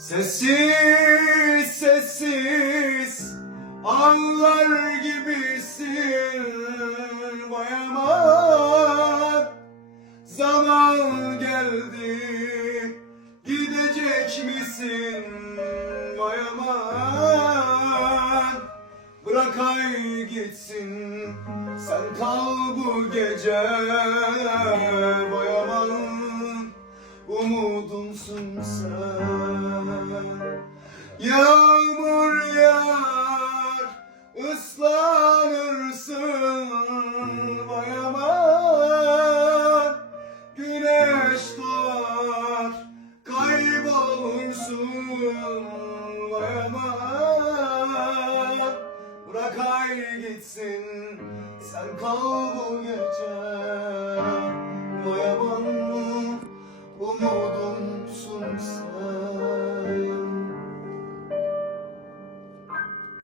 Sessiz sessiz Anlar gibisin Vay aman Zaman geldi Gidecek misin Vay aman Bırak ay gitsin Sen kal bu gece Vay aman Umudumsun sen kaybolursun Vay aman Bırak ay gitsin. Sen kal bu gece